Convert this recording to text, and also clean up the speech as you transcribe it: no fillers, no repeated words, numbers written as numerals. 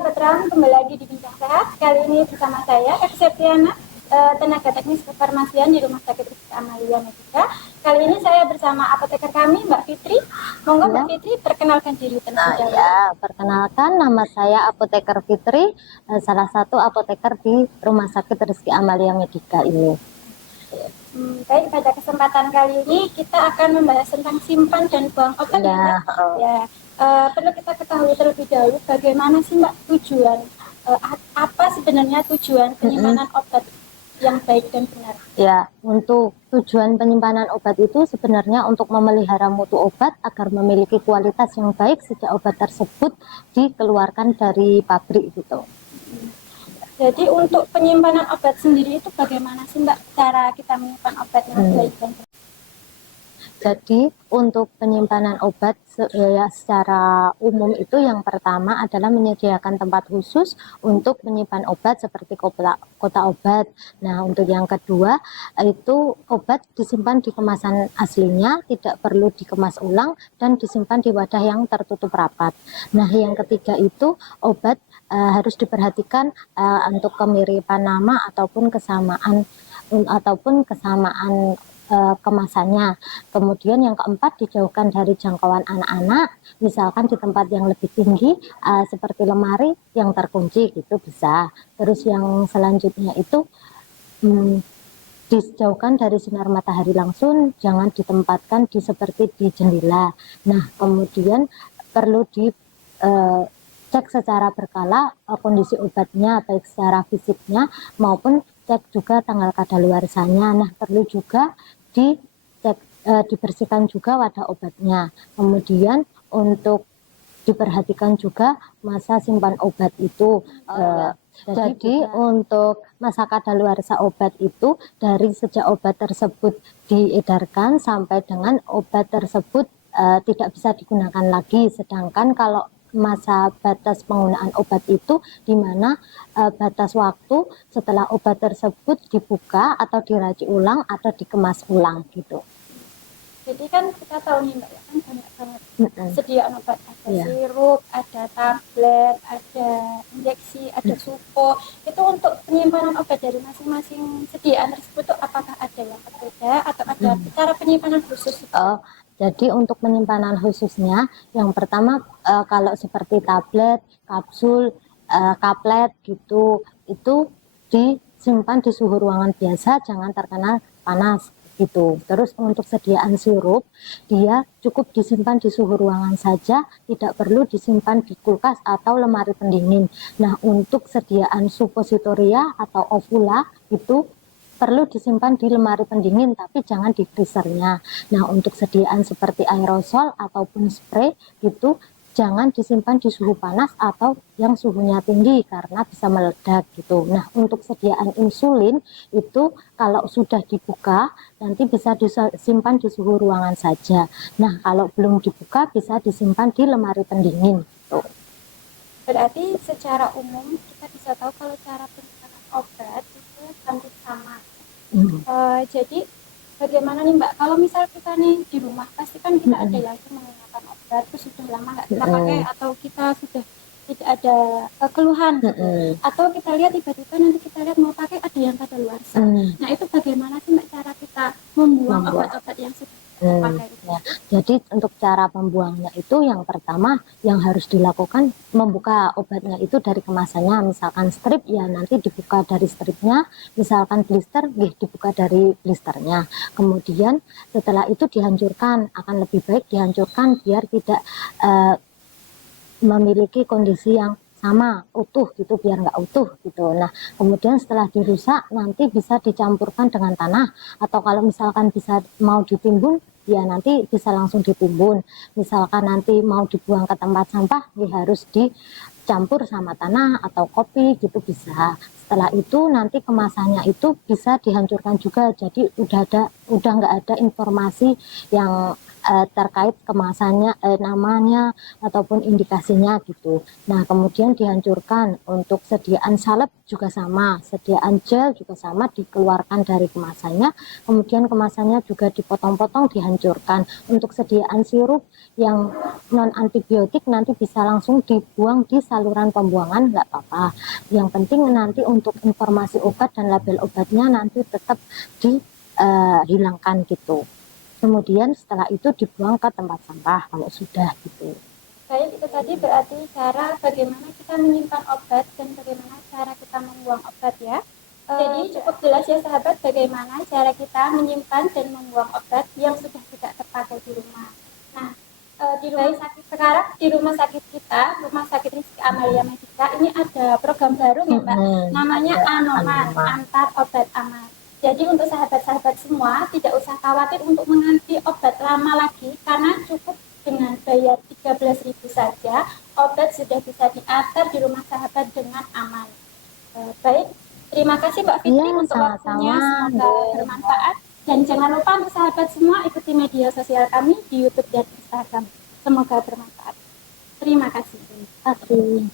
sahabat Ram, kembali lagi di Bincang Sehat. Kali ini bersama saya, Kak Septiana, tenaga teknis kefarmasian di Rumah Sakit Rizky Amalia Medika. Kali ini saya bersama apoteker kami, Mbak Fitri. Monggo Mbak Fitri, perkenalkan diri terlebih dahulu. Ya, perkenalkan nama saya Apoteker Fitri, salah satu apoteker di Rumah Sakit Rizky Amalia Medika ini. Baik, pada kesempatan kali ini kita akan membahas tentang simpan dan buang obat ya, Mbak. Perlu kita ketahui terlebih dahulu bagaimana sih Mbak tujuan, apa sebenarnya tujuan penyimpanan obat yang baik dan benar? Ya, untuk tujuan penyimpanan obat itu sebenarnya untuk memelihara mutu obat agar memiliki kualitas yang baik sejak obat tersebut dikeluarkan dari pabrik gitu. Jadi untuk penyimpanan obat sendiri itu bagaimana sih Mbak cara kita menyimpan obat yang baik dan benar? Jadi untuk penyimpanan obat secara umum itu yang pertama adalah menyediakan tempat khusus untuk menyimpan obat seperti kotak obat. Nah, untuk yang kedua itu obat disimpan di kemasan aslinya, tidak perlu dikemas ulang dan disimpan di wadah yang tertutup rapat. Nah, yang ketiga itu obat harus diperhatikan untuk kemiripan nama ataupun kesamaan kemasannya. Kemudian yang keempat, dijauhkan dari jangkauan anak-anak, misalkan di tempat yang lebih tinggi seperti lemari yang terkunci gitu bisa. Terus yang selanjutnya itu dijauhkan dari sinar matahari langsung, jangan ditempatkan seperti di jendela. Nah, kemudian perlu cek secara berkala kondisi obatnya, baik secara fisiknya maupun cek juga tanggal kadaluarsanya. Nah, perlu juga dibersihkan juga wadah obatnya. Kemudian untuk diperhatikan juga masa simpan obat itu. Jadi untuk masa kadaluarsa obat itu dari sejak obat tersebut diedarkan sampai dengan obat tersebut tidak bisa digunakan lagi. Sedangkan kalau masa batas penggunaan obat itu di mana batas waktu setelah obat tersebut dibuka atau diracik ulang atau dikemas ulang gitu. Jadi kan kita tahu nih Mbak, ya kan banyak banget sediaan obat, ada sirup, ada tablet, ada injeksi, ada supo. Itu untuk penyimpanan obat dari masing-masing sediaan tersebut tuh apakah ada yang berbeda atau ada cara penyimpanan khusus? Jadi untuk penyimpanan khususnya, yang pertama kalau seperti tablet, kapsul, kaplet gitu, itu disimpan di suhu ruangan biasa, jangan terkena panas gitu. Terus untuk sediaan sirup, dia cukup disimpan di suhu ruangan saja, tidak perlu disimpan di kulkas atau lemari pendingin. Nah, untuk sediaan supositoria atau ovula itu perlu disimpan di lemari pendingin, tapi jangan di freezernya. Nah, untuk sediaan seperti aerosol ataupun spray gitu, jangan disimpan di suhu panas atau yang suhunya tinggi karena bisa meledak gitu. Nah, untuk sediaan insulin itu kalau sudah dibuka nanti bisa disimpan di suhu ruangan saja. Nah, kalau belum dibuka bisa disimpan di lemari pendingin gitu. Berarti secara umum kita bisa tahu kalau cara penyimpanan obat itu hampir sama. Jadi bagaimana nih Mbak, kalau misal kita nih di rumah pasti kan kita ada yang menggunakan obat terus sudah lama nggak kita pakai atau kita sudah tidak ada keluhan atau kita lihat tiba-tiba nanti kita lihat mau pakai ada yang kadaluarsa. Nah, itu bagaimana sih Mbak cara kita membuang obat-obat yang sudah pakai itu? Jadi untuk cara membuangnya itu yang pertama yang harus dilakukan membuka obatnya itu dari kemasannya. Misalkan strip ya nanti dibuka dari stripnya, misalkan blister dibuka dari blisternya. Kemudian setelah itu dihancurkan, akan lebih baik dihancurkan biar tidak memiliki kondisi yang sama utuh gitu, biar nggak utuh gitu. Nah, kemudian setelah dirusak nanti bisa dicampurkan dengan tanah atau kalau misalkan bisa mau ditimbun ya nanti bisa langsung ditimbun. Misalkan nanti mau dibuang ke tempat sampah ya harus dicampur sama tanah atau kopi gitu bisa. setelah itu nanti kemasannya itu bisa dihancurkan juga, jadi udah nggak ada informasi yang terkait kemasannya, namanya ataupun indikasinya gitu. Nah kemudian dihancurkan. Untuk sediaan salep juga sama, sediaan gel juga sama, dikeluarkan dari kemasannya, kemudian kemasannya juga dipotong-potong, dihancurkan. Untuk sediaan sirup yang non antibiotik nanti bisa langsung dibuang di saluran pembuangan, nggak apa-apa. Yang penting nanti untuk informasi obat dan label obatnya nanti tetap dihilangkan gitu. Kemudian setelah itu dibuang ke tempat sampah kalau sudah gitu. Baik, itu tadi berarti cara bagaimana kita menyimpan obat dan bagaimana cara kita membuang obat ya. Jadi cukup jelas ya sahabat bagaimana cara kita menyimpan dan membuang obat yang sudah tidak terpakai di rumah. Nah, di rumah sakit sekarang, di rumah sakit kita, Rumah Sakit Rizky Amalia Medika, ini ada program baru ya Mbak, namanya Anoman, Antar Obat Aman. Jadi untuk sahabat-sahabat semua tidak usah khawatir untuk mengantri obat lama lagi, karena cukup dengan bayar 13.000 saja obat sudah bisa diantar di rumah sahabat dengan aman. Baik, terima kasih Mbak Fitri untuk waktunya, semoga bermanfaat. Dan jangan lupa untuk sahabat semua ikuti media sosial kami di YouTube dan Instagram. Semoga bermanfaat. Terima kasih. Terima kasih.